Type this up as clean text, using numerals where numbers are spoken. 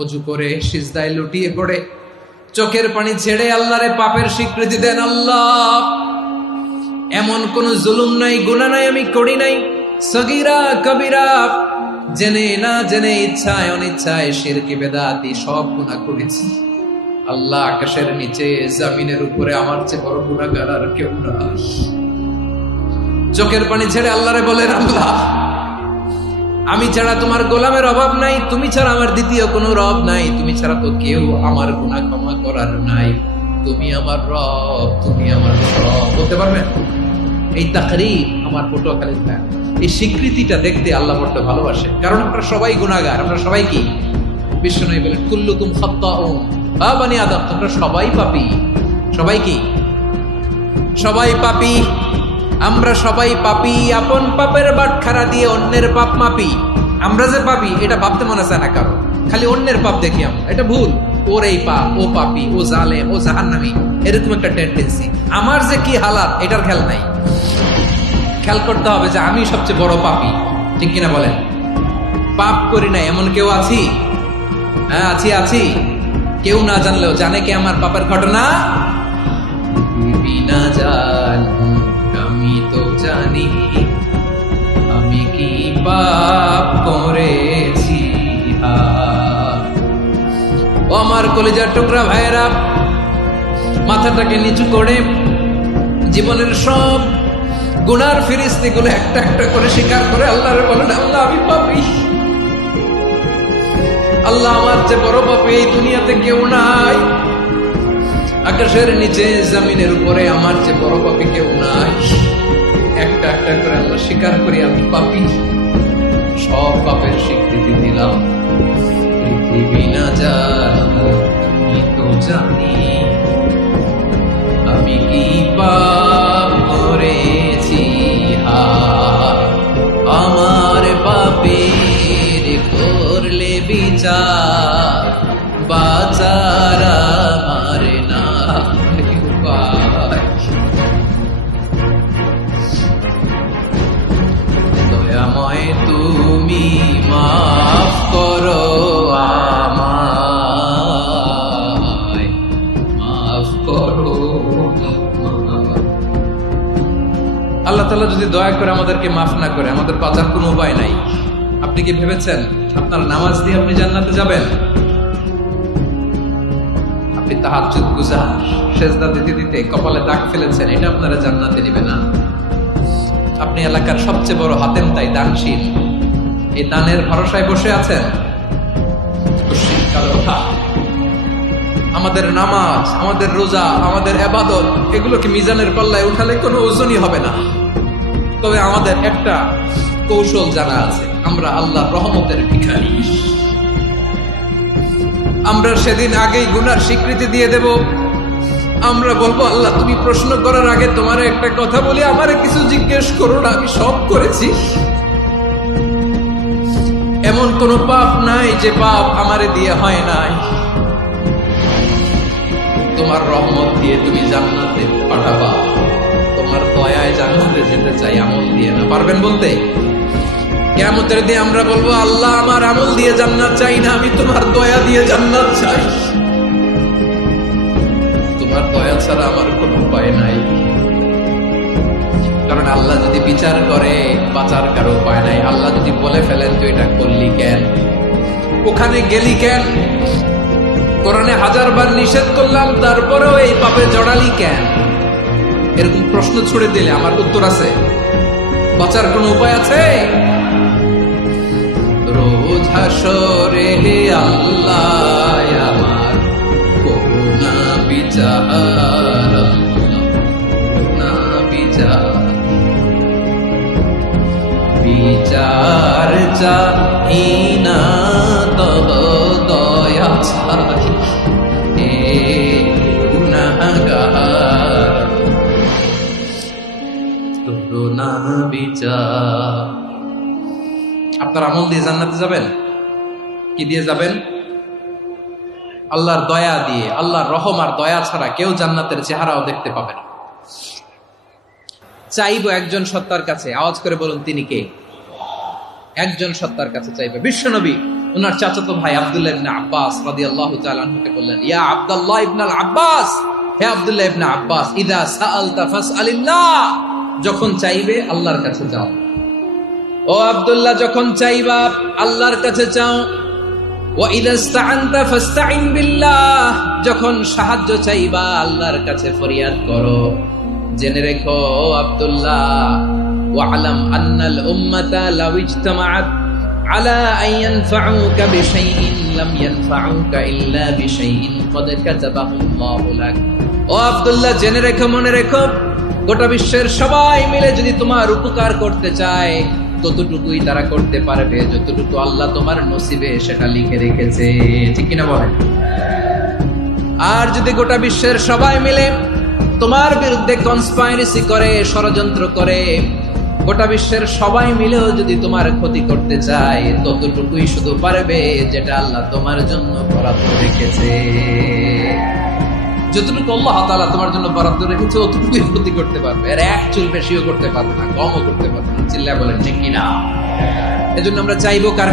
অজু করে সিজদায় লুটিয়ে পড়ে চোখের পানি ছেড়ে আল্লাহরে পাপের স্বীকৃতি দেন। আল্লাহ, এমন কোন জুলুম নাই, গুনাহ নাই আমি করি নাই, সগীরা কবিরা, জেনে না জেনে, ইচ্ছায় অনিচ্ছায়, শিরকি বেদাতি সব গুনাহ করেছি। আল্লাহ, আকাশের নিচে জমিনের উপরে আমার চেয়ে বড় গুনাহগার আর কেউ নাই। চোখের পানি ছেড়ে আল্লাহরে বলেন, আল্লাহ, আমি ছাড়া তোমার গোলামের অভাব নাই, তুমি ছাড়া আমার দ্বিতীয় কোনো রব নাই, তুমি ছাড়া তো কেউ আমার গুনাহ ক্ষমা করার নাই, তুমি আমার রব, তুমি আমার রব। বলতে পারবেন? এই তাকরীর আমার পটুয়াখালীর ভাই, এই স্বীকৃতিটা দেখতে আল্লাহ বড় ভালোবাসে, কারণ আমরা সবাই গুনাহগার, আমরা সবাই কি? বিশ্বনবী বলেন, কুল্লুকুম খাত্তাউন, আ বানি আদম, তোমরা সবাই পাপী। সবাই কি? সবাই পাপী। আমরা সবাই পাপী, আপন পাপের বাটখারা দিয়ে অন্যের পাপ মাপি। আমরা যে পাপী এটা ভাবতে মনে চায় না কারো, খালি অন্যের পাপ দেখি আমরা, এটা ভুল। ওর এই পাপ, ও পাপী, ও জালেম, ও জাহান্নামী, এরকম একটা টেন্ডেন্সি। আমার যে কি হালাত এটার খেয়াল নাই। খেয়াল করতে হবে যে আমি সবচেয়ে বড় পাপী, ঠিক কিনা বলেন? পাপ করি না এমন কেউ আছি? হ্যাঁ, আছি। কেউ না জানলেও জানে কি আমার পাপের ঘটনা? বিনা জান আমি তো জানি আমি কি পাপ করেছি। ও আমার কলিজার টুকরা ভাইয়েরা, মাথাটাকে নিচু করে জীবনের সব গুনার ফিরিস্তিগুলো একটা একটা করে স্বীকার করে আল্লাহরে বলেন, আল্লাহ আমি পাপী। আল্লাহ, আমার চেয়ে বড় পাপী এই দুনিয়াতে কেউ নাই। আকাশের নিচে জমিনের উপরে আমার চেয়ে বড় পাপী কেউ নাই। একটা একটা করে আল্লাহ স্বীকার করি আমি পাপী, সব পাপের স্বীকৃতি দিলাম। পৃথিবী না জানি তো জানি আমি কি পাপ করেছি। আমার পাপের করলে বিচার, বাঁচার আমার না উপায়। দয়াময় তুমি মাফ করো আমায়, মাফ করো। আল্লাহ তাআলা যদি দয়া করে আমাদেরকে মাফ না করে, আমাদের বাঁচার কোনো উপায় নাই। আপনি কি ভেবেছেন আপনার নামাজ দিয়ে আপনি জান্নাতে যাবেন? আপনি তাহাজ্জুদ গুজার, সেজদা দিতে দিতে কপালে দাগ ফেলেছেন, এটা আপনারা জান্নাতে নেবে না। আপনি এলাকার সবচেয়ে বড় হাতেম তাই দানশীল, এই দানের ভরসায় বসে আছেন। আমাদের নামাজ, আমাদের রোজা, আমাদের ইবাদত, এগুলোকে মিজানের পাল্লায় উঠালে কোনো ওজনই হবে না। তবে আমাদের একটা কৌশল জানা আছে, আমরা আল্লাহর রহমতের ভিখারি। আমরা সেদিন আগেই গুনার স্বীকৃতি দিয়ে দেব। আমরা বলবো, আল্লাহ তুমি প্রশ্ন করার আগে তোমার একটা কথা বলি, আমারে কিছু জিজ্ঞেস করো না, আমি সব করেছি। এমন কোন পাপ নাই যে পাপ আমারে দিয়ে হয় নাই। তোমার রহমত দিয়ে তুমি জান্নাতে পাঠাবা, তোমার দয়ায় জান্নাতে যেতে চাই, আমল দিয়ে না। পারবেন বলতে? কিয়ামতের দিন আমরা বলবো, আল্লাহ আমার আমল দিয়ে জান্নাত চাই না, আমি তোমার দয়া দিয়ে জান্নাত চাই। তোমার দয়া ছাড়া আমার কোনো উপায় নাই। কারণ আল্লাহ যদি বিচার করে, বাঁচার কারো উপায় নাই। আল্লাহ যদি বলে ফেলেন তুই এটা করলি কেন, ওখানে গেলি কেন, কোরআনে 1000 বার নিষেধ করলাম তারপরেও এই পাপে জড়ালি কেন, এরকম প্রশ্ন ছুড়ে দিলে আমার উত্তর আছে? বাঁচার কোনো উপায় আছে? রোজ হাসরে হে আল্লাহ আমার করুণা বিচার, করুণা বিচার, বিচার চাই না তব দয়া চাই, হে গুনাহগার করুণা বিচার। আপনার আমল দিয়ে জান্নাতে যাবেন? কি দিয়ে যাবেন? আল্লাহর দয়া দিয়ে। আল্লাহর রহম আর দয়া ছাড়া কেউ জান্নাতের চেহারাও দেখতে পাবে না। চাইবো একজন সত্তার কাছে, আওয়াজ করে বলুন তিনি কে? একজন সত্তার কাছে চাইবে, বিশ্বনবী ওনার চাচাতো ভাই আব্দুল্লাহ ইবনে আব্বাস রাদিয়াল্লাহু তাআলা আনহুকে বললেন, ইয়া আব্দুল্লাহ ইবনে আব্বাস, হে আব্দুল্লাহ ইবনে আব্বাস, ইযা সাআলতা ফাসআলিল্লাহ, যখন চাইবে আল্লাহর কাছে যাও। ও আব্দুল্লাহ, যখন চাইবা আল্লাহর কাছে চাও। ওয়া ইযা ইসতাআনতা ফাসতাইন বিল্লাহ, যখন সাহায্য চাইবা আল্লাহর কাছে ফরিয়াদ করো। জেনে রেখো আব্দুল্লাহ, ওয়া'লাম আন্নাল উম্মাতা লাউ ইজতামাআত আলা আন ইয়ানফাউকা বিশাইইন লাম ইয়ানফাউকা ইল্লা বিশাইইন ক্বাদ কাতাবাহু আল্লাহু লাক। ও আব্দুল্লাহ, জেনে রেখো, মনে রেখো, গোটা বিশ্বের সবাই মিলে যদি তোমার উপকার করতে চায় ততটুকুই তারা করতে পারবে যতটুকু আল্লাহ তোমার নসিবে সেটা লিখে রেখেছে। ঠিক কিনা বলেন? আর যদি গোটা বিশ্বের সবাই মিলে তোমার বিরুদ্ধে কনস্পাইরেসি করে, ষড়যন্ত্র করে, গোটা বিশ্বের সবাই মিলেও যদি তোমার ক্ষতি করতে চায় ততটুকুই শুধু পারবে যেটা আল্লাহ তোমার জন্য বরাদ্দ রেখেছে। যতটুকু আল্লাহ তাআলা তোমার জন্য বরাদ্দ রেখেছে অতটুকুই ক্ষতি করতে পারবে, আর এক চুল বেশিও করতে পারবে না, কমও করতে পারবে না। চিল্লায় বলেন ঠিক কিনা? এজন্য আমরা চাইবো কার